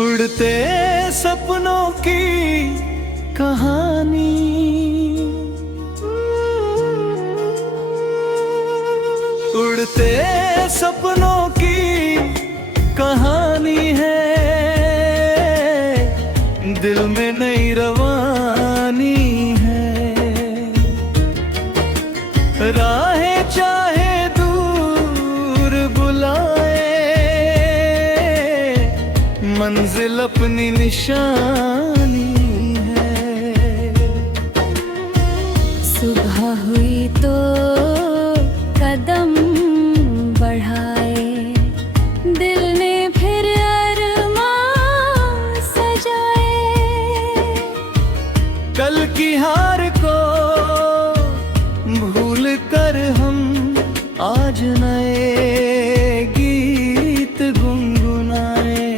उड़ते सपनों की कहानी, उड़ते सपनों की कहानी है, दिल में नई रवानी है। राहें चाहे दूर बुलाए, मंजिल अपनी निशानी है। सुबह हुई तो कदम बढ़ाए, दिल ने फिर अरमान सजाए। कल की हार को भूल कर हम आज नए गीत गुनगुनाए।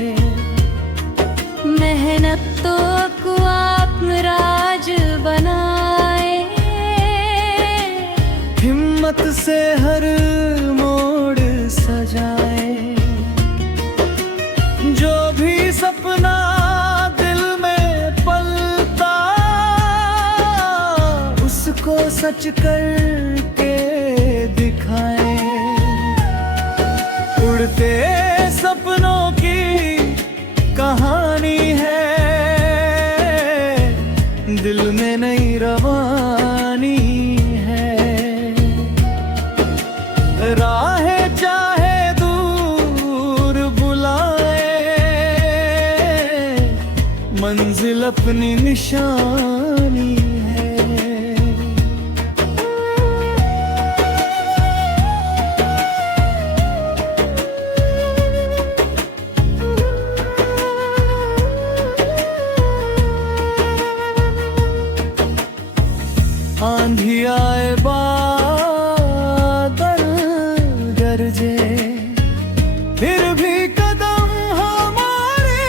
मेहनतों को आत्मराज बनाए, हिम्मत से हर मोड़ सजाए। जो भी सपना दिल में पलता, उसको सच करके दिखाए। उड़ते सपनों की कहानी है, दिल में नई रवानी है। राहें चाहे दूर बुलाए, मंजिल अपनी निशानी है। आंधी आए बादल गरजे, फिर भी कदम हमारे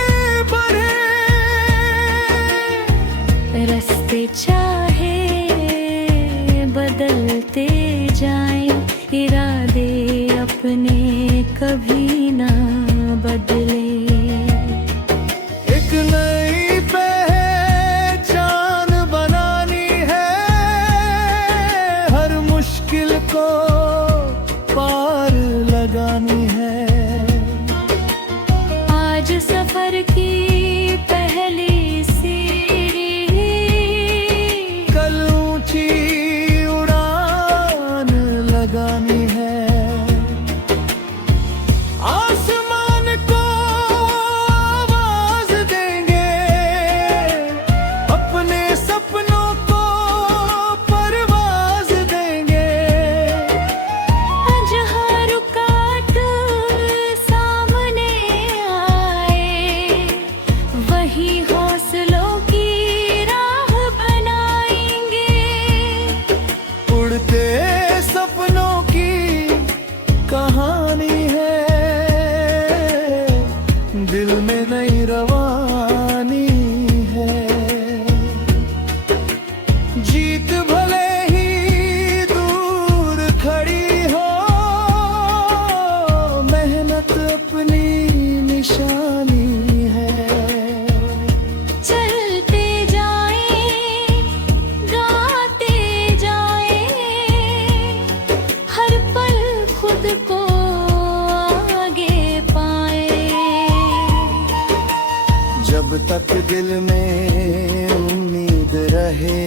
बढ़े। रास्ते चाहे बदलते जाएं, इरादे अपने कभी ना बदले। एक नई पहचान बनानी है, हर मुश्किल को पार लगानी है। आज सफर की पहली सीढ़ी, कल ऊंची उड़ान लगानी है। आसमान को आवाज देंगे, अपने सपनों को परवाज देंगे। जहाँ रुकावट सामने आए, वही हौसलों की राह बनाएंगे। उड़ते सपनों की कहानी है, दिल में नई रवानी है। जीत भले ही दूर खड़ी हो, मेहनत अपनी निशानी है। चलते जाएं, गाते जाएं, हर पल खुद को आगे पाए। जब तक दिल में उम्मीद रहे,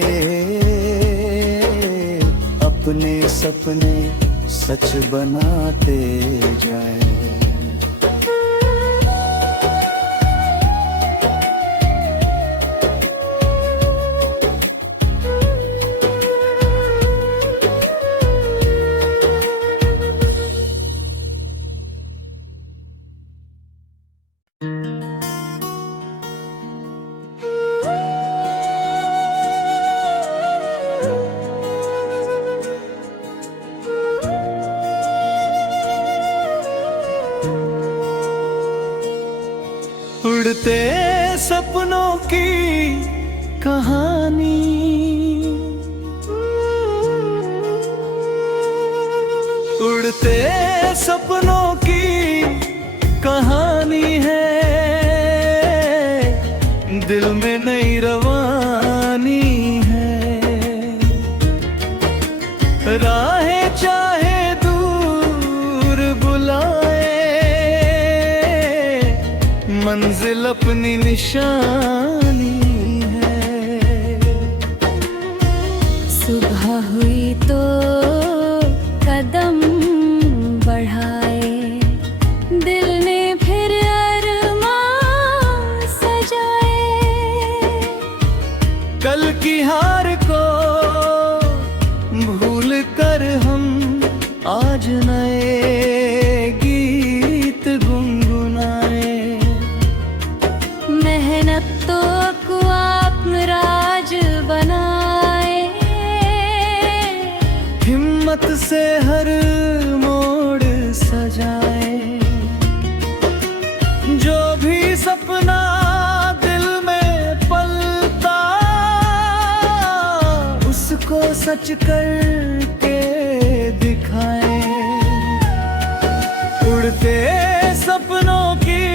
अपने सपने सच बनाते जाए। उड़ते सपनों की कहानी, उड़ते सपनों की कहानी है, दिल में नई रवानी है। राहें चाहे दूर बुलाए, मंजिल अपनी निशानी है। सुबह हुई तो कदम बढ़ाए, दिल ने फिर अरमान सजाए। कल की हार को भूल कर हम आज नए गीत गुनगुनाए। मेहनत को आत्मराज बनाए, हिम्मत से हर मोड़ सजाए। जो भी सपना दिल में पलता, उसको सच करके दिखाए। उड़ते सपनों की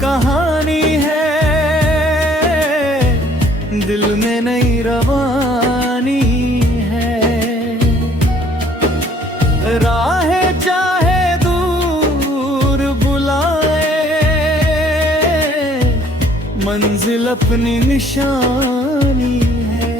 कहानी है, दिल में नई रवानी है। राहें चाहे दूर बुलाए, मंजिल अपनी निशानी है।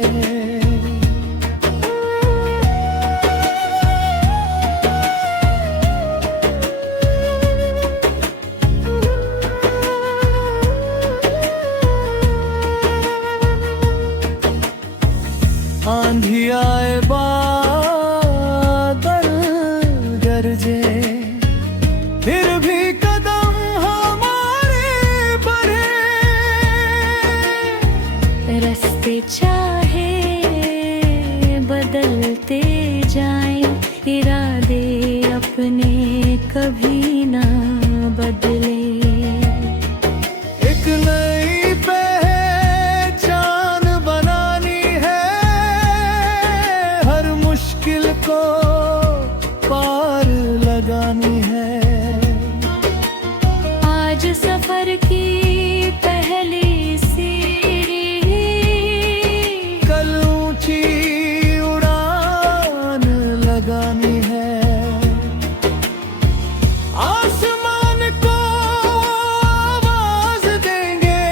आंधी आए बादल गरजे, फिर भी कदम हमारे बढ़े। रास्ते चाहे बदलते जाएं, इरादे अपने कभी ना बदले। एक नई पहचान बनानी है, हर मुश्किल को पार लगानी है। आज सफर की पहली सीढ़ी, कल ऊंची उड़ान लगानी है। आसमान को आवाज देंगे,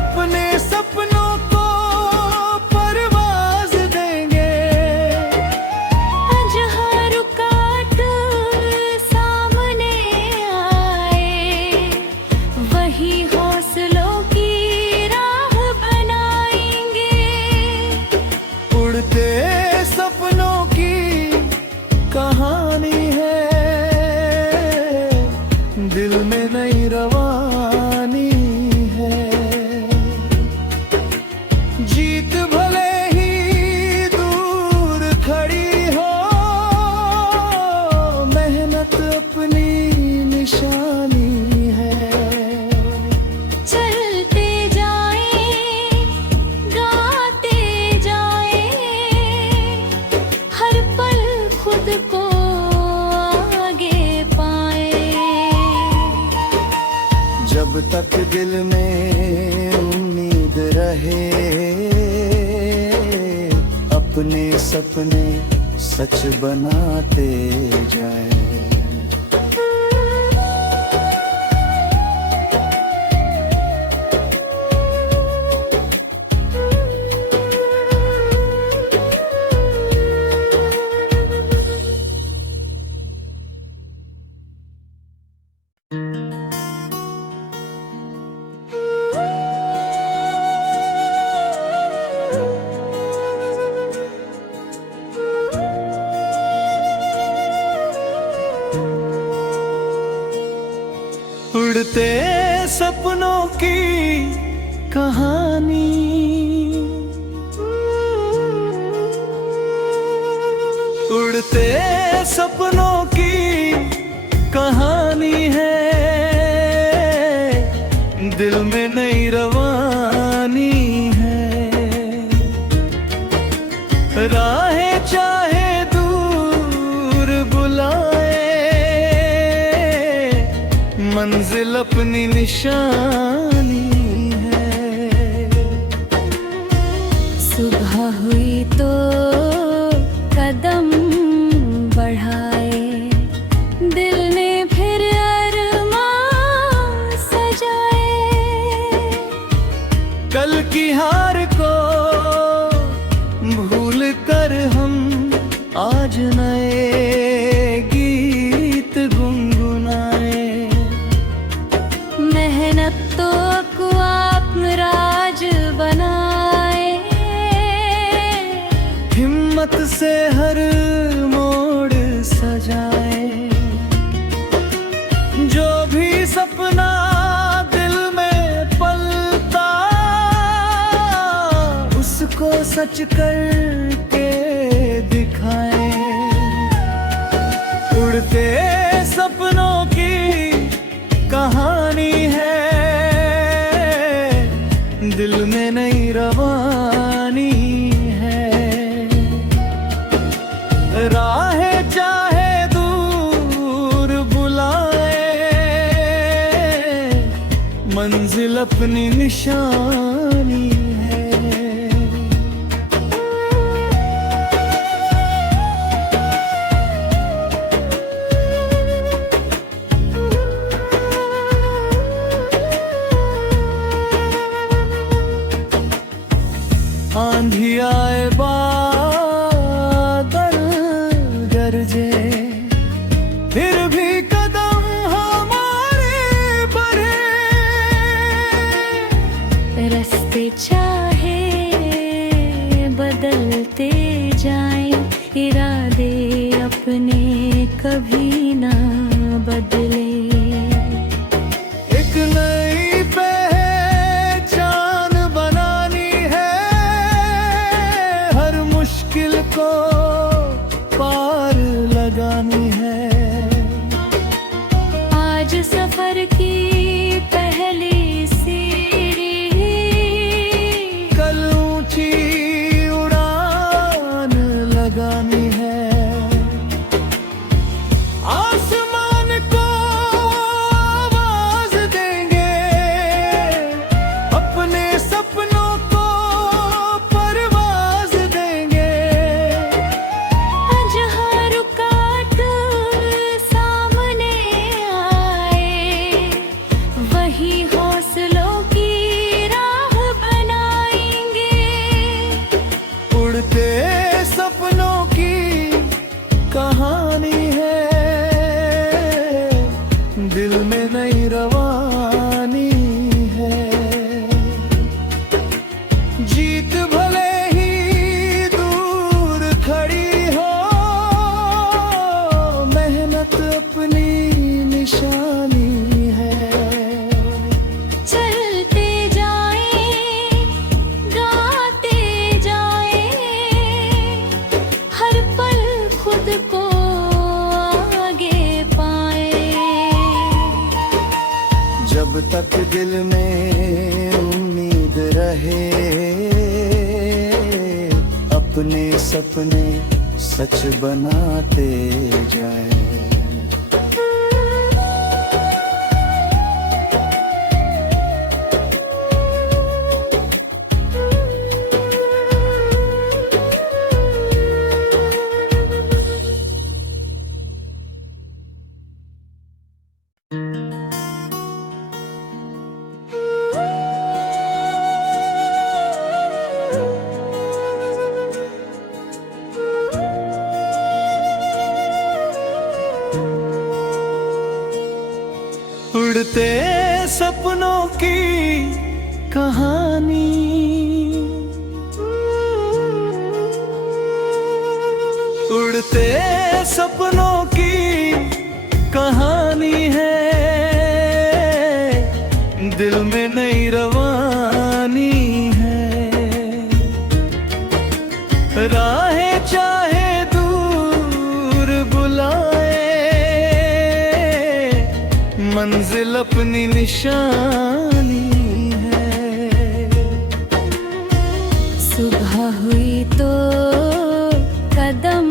अपने सपनों को परवाज देंगे। जहाँ रुकावट सामने आए, वही हौसलों की राह बनाएंगे। उड़ते सपनों की कहानी है, दिल में नई रवानी है। जीत भले ही दूर खड़ी हो, मेहनत अपनी निशानी है। चलते जाएं, गाते जाएं, हर पल खुद को आगे पाए। जब तक दिल में उम्मीद रहे, अपने सपने सच बनाते जाए। उड़ते सपनों की कहानी, उड़ते सपनों की कहानी है, दिल में नई रवानी है। राहें चाहे दूर बुलाए, मंजिल अपनी निशानी हुई तो कदम बढ़ाए, दिल ने फिर अरमान सजाए। कल की हार को भूल कर हम आज नए गीत गुनगुनाए। मेहनत तो को आत्मराज बनाए, हिम्मत से हर मोड़ सजाए। जो भी सपना दिल में पलता, उसको सच करके दिखाए। उड़ते सपनों की कहानी है, दिल में नई रवानी है। राहें चाहे दूर बुलाए, मंजिल अपनी निशानी है। आंधी आए बादल गरजे, फिर भी कदम हमारे बढ़े। रास्ते चाहे बदलते जाएं, इरादे अपने कभी ना बदले। एक नई पहचान बनानी है, हर मुश्किल को पार लगानी है। आज सफर की पहली सीढ़ी, कल ऊंची उड़ान लगानी है। आसमान को आवाज देंगे, अपने सपनों को परवाज देंगे। जहाँ रुकावट सामने आए, वही हौसलों की राह बनाएंगे। उड़ते सपनों की कहानी है, दिल में नई रवानी है। जीत भले ही दूर खड़ी हो, मेहनत अपनी निशानी है। चलते जाएं, गाते जाएं, हर पल खुद को आगे पाए। जब तक दिल में उम्मीद रहे, अपने सपने सच बनाते जाए। उड़ते सपनों की कहानी, उड़ते सपनों की कहानी है, दिल में नई रवानी है। राहें चाहे दूर बुलाए, मंजिल अपनी निशानी है। सुबह हुई तो कदम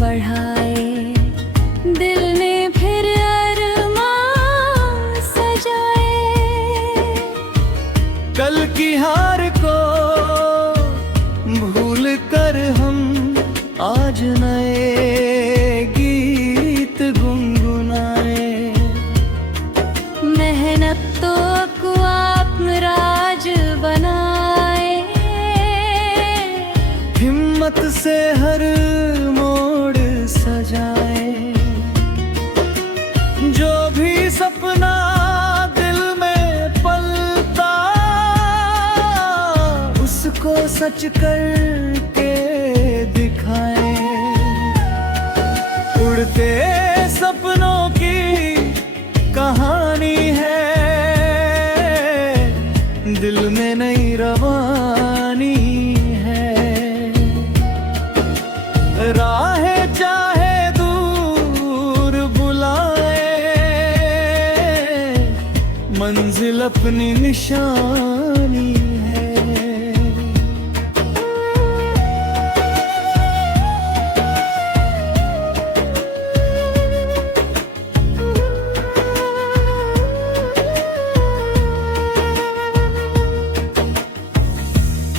बढ़ाए, दिल ने फिर अरमान सजाए। कल की हार को मेहनत तो को आत्मराज बनाए, हिम्मत से हर मोड़ सजाए। जो भी सपना दिल में पलता, उसको सच करके दिखाए। उड़ते सपनों की कहानी है, दिल में नई रवानी है। राहें चाहे दूर बुलाए, मंजिल अपनी निशानी है।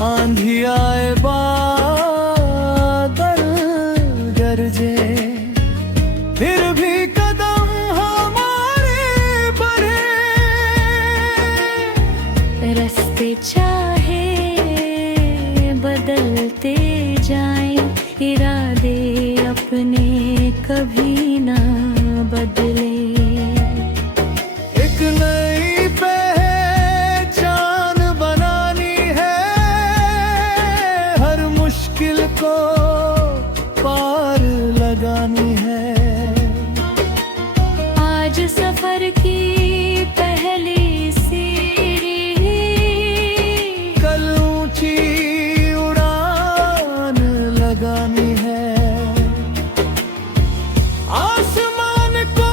आंधी आए बादल गरजे, फिर भी कदम हमारे बढ़े। रास्ते चाहे बदलते जाएं, इरादे अपने कभी ना बदले। एक नई पहचान बनानी है, हर मुश्किल को पार लगानी है। आज सफर की पहली सीढ़ी, कल ऊंची उड़ान लगानी है। आसमान को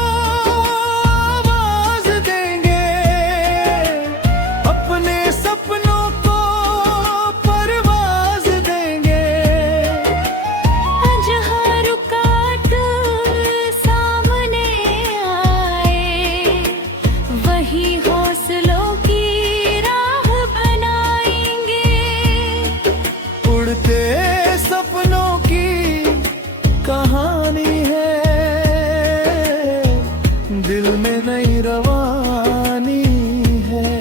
आवाज देंगे, अपने सपनों को परवाज देंगे। जहाँ रुकावट सामने आए, वही हौसलों की राह बनाएंगे। उड़ते सपनों की कहानी है, दिल में नई रवानी है।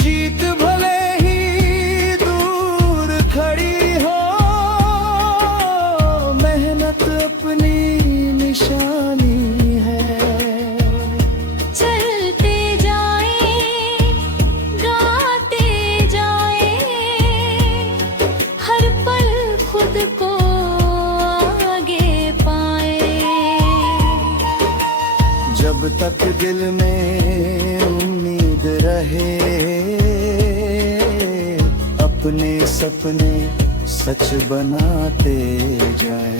जीत भले ही दूर खड़ी हो, मेहनत अपनी निशानी है। चलते जाएं, गाते जाएं, हर पल खुद को आगे पाए। जब तक दिल में उम्मीद रहे, अपने सपने सच बनाते जाए।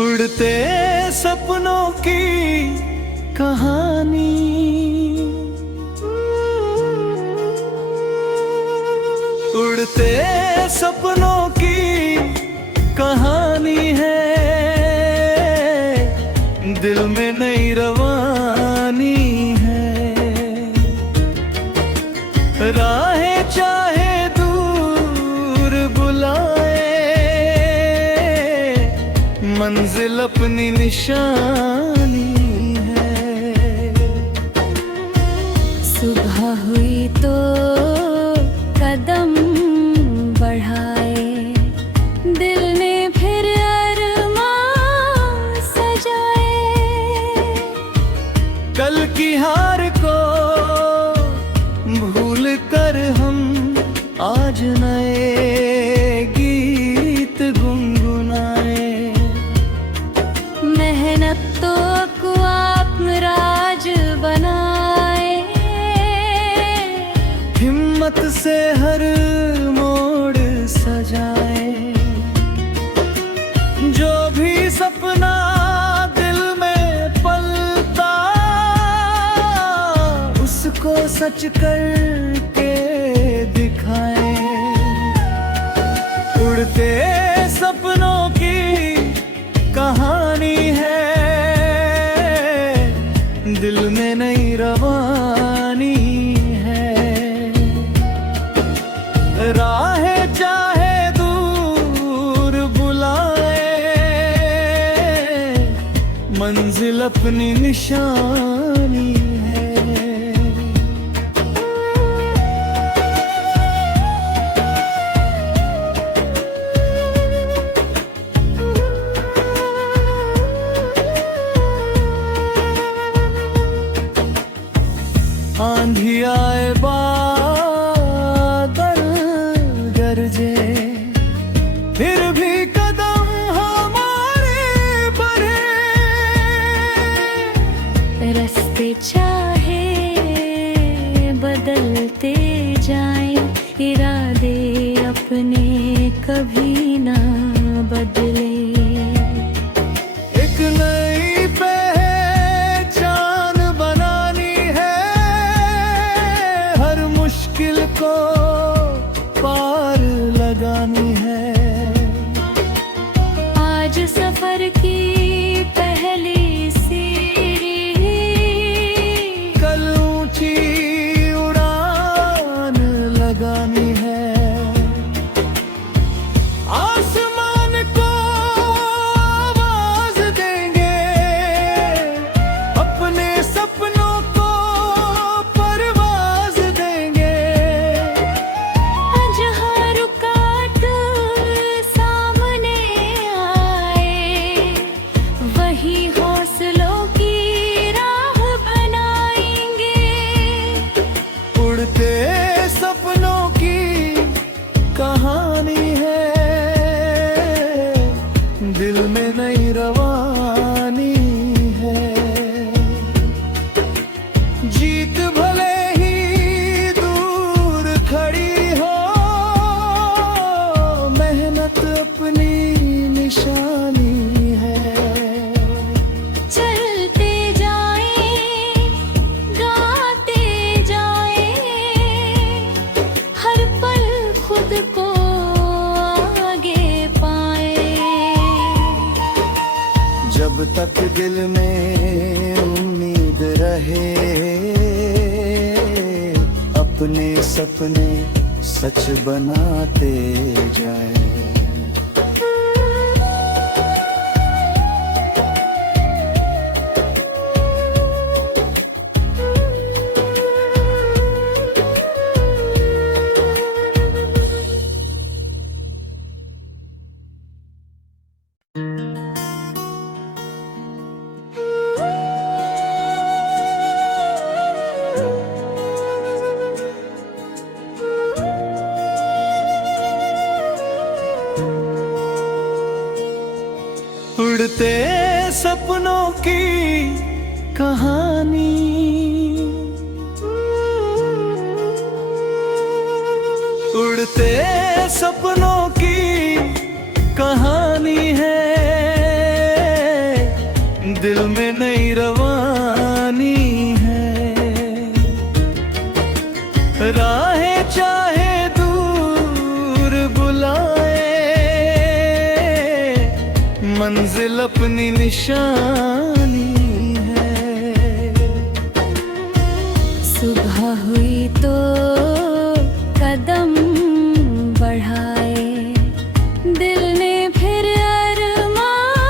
उड़ते सपनों की कहानी, उड़ते सपनों की कहानी है, दिल में नई रवानी है। राहें चाहे दूर बुलाए, मंजिल अपनी निशानी है। सुबह हुई तो कदम बढ़ाए, दिल ने फिर अरमान सजाए। कल की हार को भूल कर हम आज नए गीत गुनगुनाए। मेहनत तो को आत्मराज बनाए, हिम्मत से हर मोड़ सजाए। जो भी सपना दिल सच करके दिखाएं। उड़ते सपनों की कहानी है, दिल में नई रवानी है। राहें चाहे दूर बुलाए, मंजिल अपनी निशानी है। आंधी आए बादल गरजे, फिर भी कदम हमारे बढ़े। रास्ते चाहे बदलते जाएं, इरादे अपने कभी ना बदले। एक नई पहचान बनानी है, हर मुश्किल को पार लगानी है। आज सफर की पहली सीढ़ी, कल ऊंची उड़ान लगानी है। आसमान को आवाज देंगे, अपने सपनों को परवाज देंगे। जहाँ रुकावट सामने आए, वही हौसलों की राह बनाएंगे। उड़ते सपनों की कहानी है, दिल में नई रवानी है। जीत भले ही दूर खड़ी हो, मेहनत अपनी निशानी है। चलते जाएं, गाते जाएं, हर पल खुद को आगे पाए। जब तक दिल में उम्मीद रहे, अपने सपने सच बनाते जाए। उड़ते सपनों की कहानी, उड़ते सपनों की कहानी है, दिल में नई रवानी है। राहें चाहे दूर बुलाए, मंजिल अपनी निशानी है। सुबह हुई तो कदम बढ़ाए, दिल ने फिर अरमान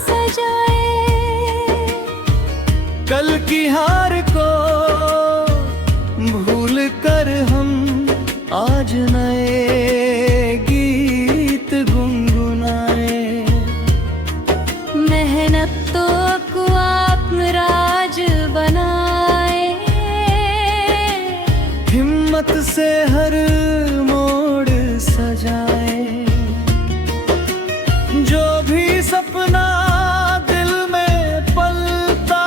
सजाए। कल की हार को भूल कर हम आज नए गीत गुनगुनाए। मेहनत तो को आत्मराज बनाए, हिम्मत से हर मोड़ सजाए। जो भी सपना दिल में पलता,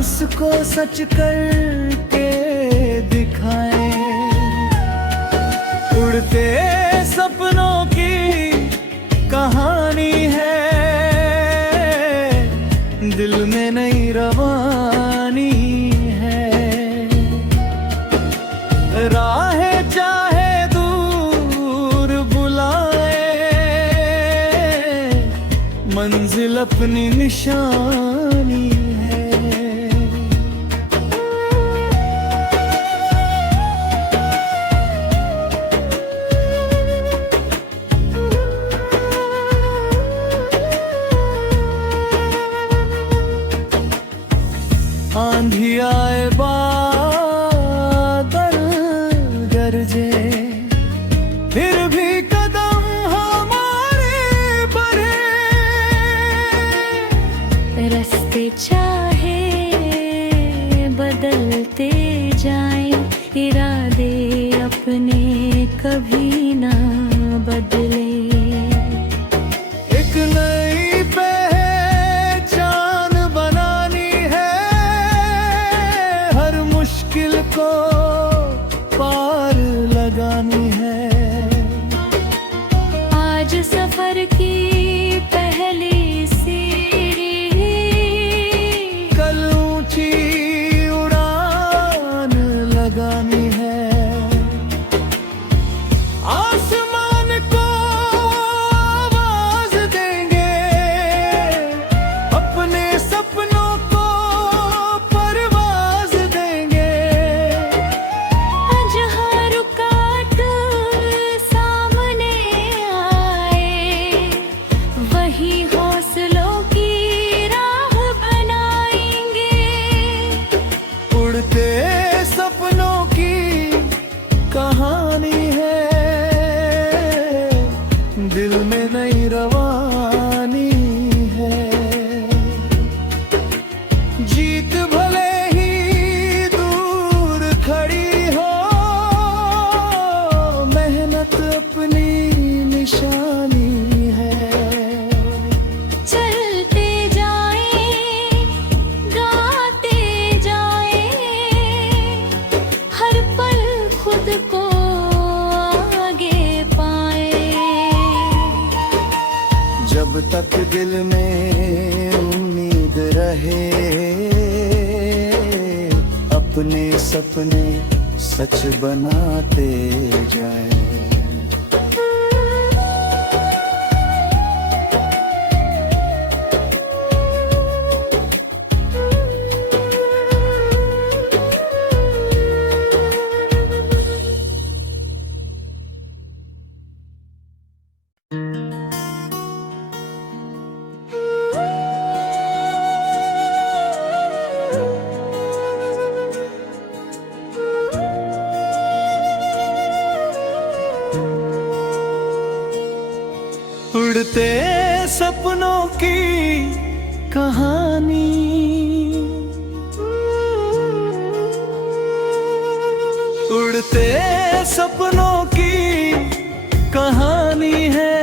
उसको सच करके दिखाएं। उड़ते सपनों की कहानी है, दिल में नई रवानी है। मंजिल अपनी निशानी है। आंधी आए बादल गरजे, फिर भी कदम हमारे बढ़े। रास्ते चाहे बदलते जाएं, इरादे अपने कभी ना बदले। एक नई पहचान बनानी है, हर मुश्किल को पार लगानी है। आज सफर की पहली सीढ़ी, कल ऊंची उड़ान लगानी है। आसमान को आवाज देंगे, अपने सपनों को परवाज देंगे। जहाँ रुकावट सामने आए, वही हौसलों की राह बनाएंगे। उड़ते सपनों की कहानी है, दिल में नई रवानी है। जीत भले ही दूर खड़ी हो, मेहनत अपनी निशानी है। चलते जाएं, गाते जाएं, हर पल खुद को आगे पाए। जब तक दिल में उम्मीद रहे, अपने सपने सच बनाते जाएं। उड़ते सपनों की कहानी, उड़ते सपनों की कहानी है।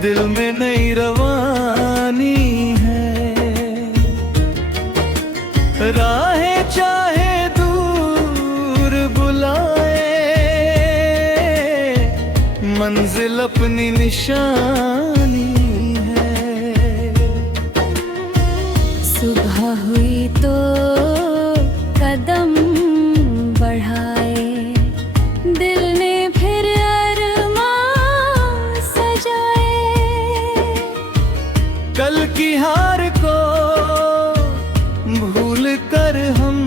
दिल में नई रवानी है। राहें चाहे दूर बुलाए, मंजिल अपनी निशानी है। सुबह हुई तो कदम बढ़ाए, दिल ने फिर अरमान सजाए। कल की हार को भूल कर हम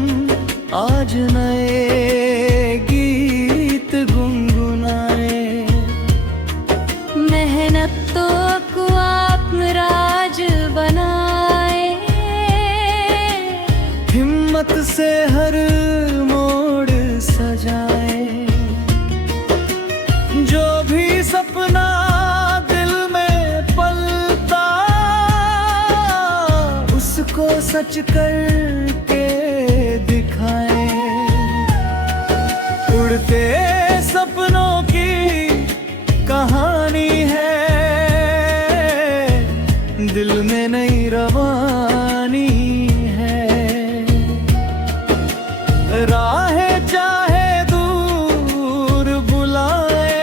आज नए गीत गुनगुनाए। मेहनत तो को आत्मराज बनाए, हिम्मत से हर मोड़ सजाए। जो भी सपना दिल में पलता, उसको सच करके दिखाए। उड़ते सपनों की कहानी है, दिल में नई रवानी है। राहें चाहे दूर बुलाए,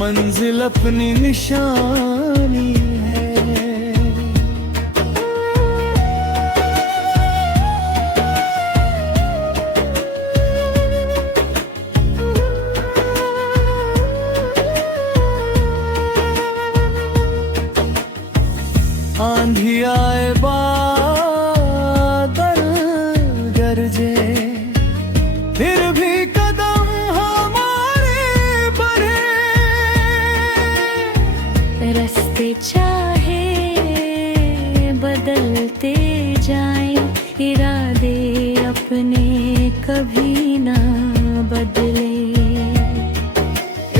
मंजिल अपनी निशानी है। रास्ते चाहे बदलते जाएं, इरादे अपने कभी ना बदले।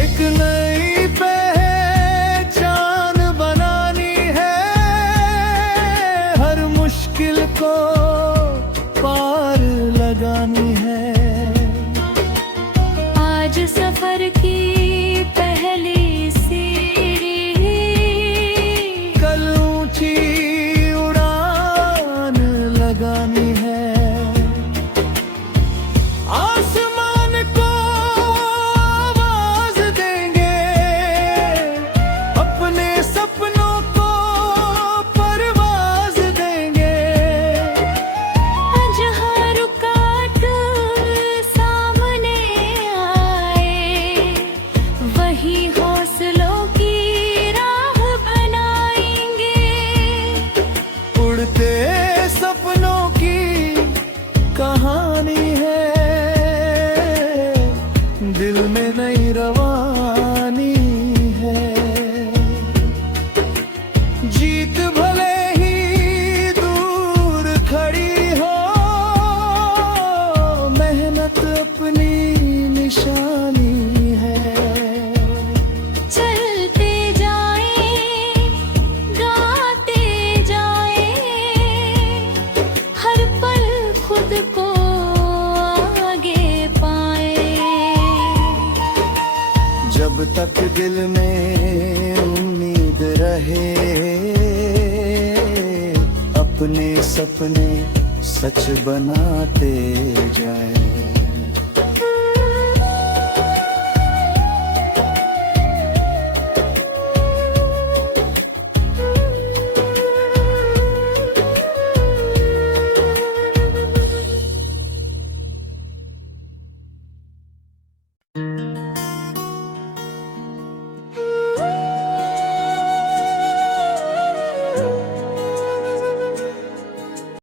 एक नई पहचान बनानी है, हर मुश्किल को पार लगानी है। आज सफर की पहली सीढ़ी, कल ऊंची उड़ान लगानी है। आसमान को आवाज देंगे, अपने सपनों को परवाज देंगे। जहाँ रुकावट सामने आए, वही हौसलों की राह बनाएंगे। उड़ते सपनों की कहानी है, दिल में नई रवानी है। जीत भले ही दूर खड़ी हो, मेहनत अपनी निशानी है। चलते जाएं, गाते जाएं, हर पल खुद को आगे पाएं। जब तक दिल में उम्मीद रहे, अपने सपने सच बनाते जाए।